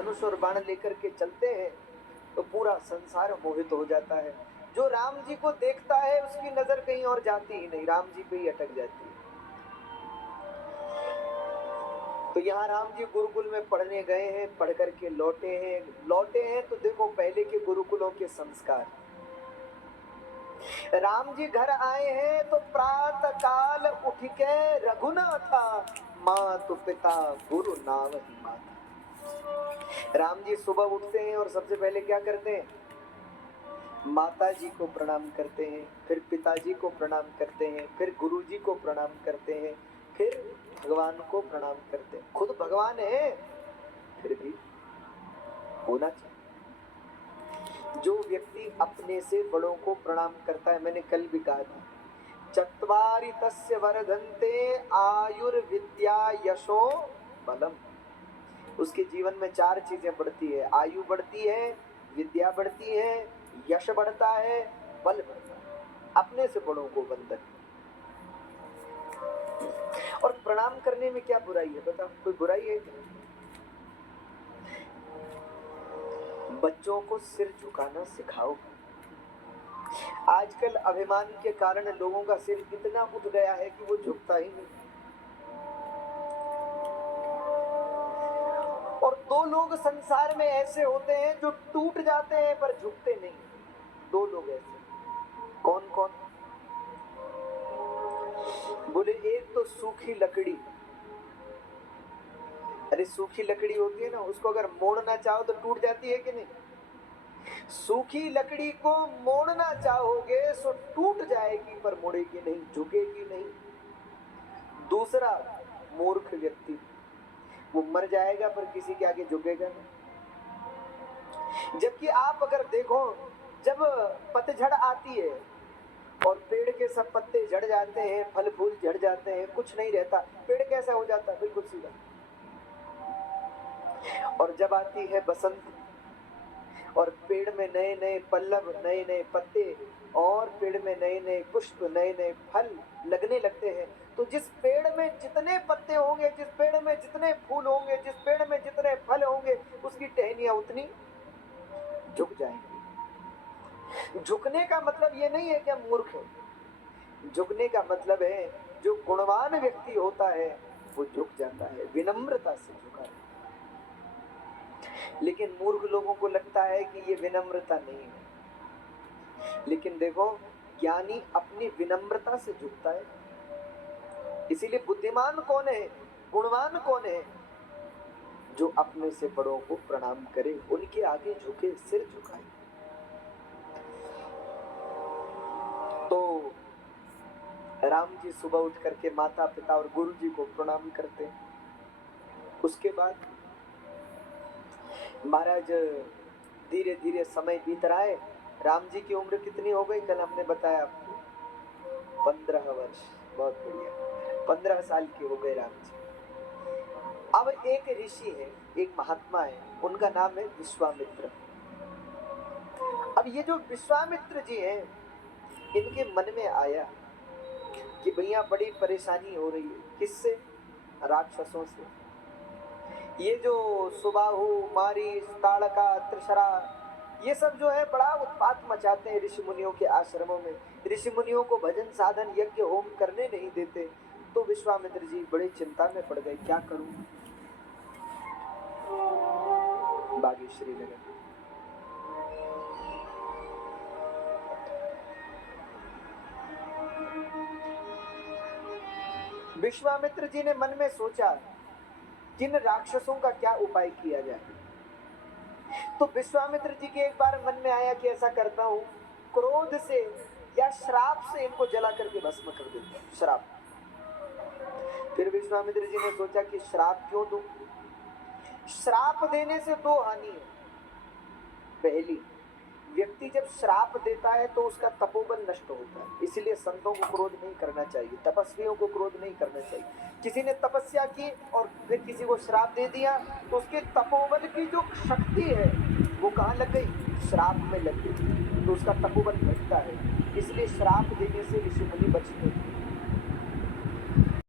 धनुष और बाण लेकर के चलते हैं तो पूरा संसार मोहित हो जाता है। जो राम जी को देखता है उसकी नजर कहीं और जाती ही नहीं, राम जी पे ही अटक जाती है। तो यहाँ राम जी गुरुकुल में पढ़ने गए हैं, पढ़ करके लौटे हैं तो देखो पहले के गुरुकुलों के संस्कार। राम जी घर आए हैं तो प्रातः काल उठ के रघुनाथा, मातु पिता गुरु नावहि माता। राम जी सुबह उठते हैं और सबसे पहले क्या करते हैं? माता जी को प्रणाम करते हैं, फिर पिताजी को प्रणाम करते हैं, फिर गुरु जी को प्रणाम करते हैं, फिर भगवान को प्रणाम करते हैं। खुद भगवान है फिर भी होना चाहिए। जो व्यक्ति अपने से बड़ों को प्रणाम करता है, मैंने कल भी कहा था, चत्वारि तस्य वर्धन्ते आयुर्विद्या यशो बलम। उसके जीवन में 4 चीजें बढ़ती है, आयु बढ़ती है, विद्या बढ़ती है, यश बढ़ता है, बल बढ़ता है। अपने से बड़ों को वंदन। और प्रणाम करने में क्या बुराई है? बताओ, कोई बुराई है क्या? बच्चों को सिर झुकाना सिखाओ। आजकल अभिमान के कारण लोगों का सिर इतना उठ गया है कि वो झुकता ही नहीं। और 2 लोग संसार में ऐसे होते हैं जो टूट जाते हैं पर झुकते नहीं। 2 लोग ऐसे। कौन कौन? बोले एक तो सूखी लकड़ी। अरे सूखी लकड़ी होती है ना, उसको अगर मोड़ना चाहो तो टूट जाती है कि नहीं? सूखी लकड़ी को मोड़ना चाहोगे सो टूट जाएगी पर मुड़ेगी नहीं, झुकेगी नहीं। दूसरा मूर्ख व्यक्ति, वो मर जाएगा पर किसी के आगे झुकेगा नहीं। जबकि आप अगर देखो, जब पतझड़ आती है और पेड़ के सब पत्ते झड़ जाते हैं, फल फूल झड़ जाते हैं, कुछ नहीं रहता, पेड़ कैसा हो जाता है? बिल्कुल सीधा। और जब आती है बसंत और पेड़ में नए नए पल्लव, नए नए पत्ते, और पेड़ में नए नए पुष्प, नए नए फल लगने लगते हैं, तो जिस पेड़ में जितने पत्ते होंगे, जिस पेड़ में जितने फूल होंगे, जिस पेड़ में जितने फल होंगे, उसकी टहनियां उतनी झुक जाएंगी। झुकने का मतलब ये नहीं है कि हम मूर्ख हैं। झुकने का मतलब है जो गुणवान व्यक्ति होता है वो झुक जाता है, विनम्रता से झुका है। लेकिन मूर्ख लोगों को लगता है कि ये विनम्रता नहीं है। लेकिन देखो, ज्ञानी अपनी विनम्रता से झुकता है। इसीलिए बुद्धिमान कौन है, गुणवान कौन है? जो अपने से बड़ों को प्रणाम करे, उनके आगे झुके, सिर झुकाए। तो राम जी सुबह उठ करके माता पिता और गुरु जी को प्रणाम करते हैं। उसके बाद महाराज धीरे धीरे समय बीत रहा है। राम जी की उम्र कितनी हो गई? कल हमने बताया आपको 15 वर्ष। बहुत बढ़िया, 15 साल के हो गए राम जी। अब एक ऋषि है, एक महात्मा है, उनका नाम है विश्वामित्र। अब ये जो विश्वामित्र जी हैं, इनके मन में आया कि भैया बड़ी परेशानी हो रही है। किससे? राक्षसों से। ये जो सुबाहु, मारीच, ताड़का, त्रिशरा, ये सब जो है बड़ा उत्पात मचाते हैं ऋषि मुनियों के आश्रमों में। ऋषि मुनियों को भजन साधन यज्ञ होम करने नहीं देते। तो विश्वामित्र जी बड़े चिंता में पड़ गए, क्या करूं? बागेश्वरी नगर। विश्वामित्र जी ने मन में सोचा किन राक्षसों का क्या उपाय किया जाए। तो विश्वामित्र जी के एक बार मन में आया कि ऐसा करता हूं, क्रोध से या श्राप से इनको जला करके भस्म कर देता हूं। श्राप। फिर विश्वामित्र जी ने सोचा कि श्राप क्यों दूं? श्राप देने से 2 हानि है। पहली, व्यक्ति जब श्राप देता है तो उसका तपोबल नष्ट होता है। इसलिए संतों को क्रोध नहीं करना चाहिए, तपस्वियों को क्रोध नहीं करना चाहिए। किसी ने तपस्या की और फिर किसी को श्राप दे दिया तो उसके तपोबल की जो शक्ति है वो कहाँ लग गई? श्राप में लग गई, तो उसका तपोबल घटता है। इसलिए श्राप देने से ऋषि मुनि बचते हैं।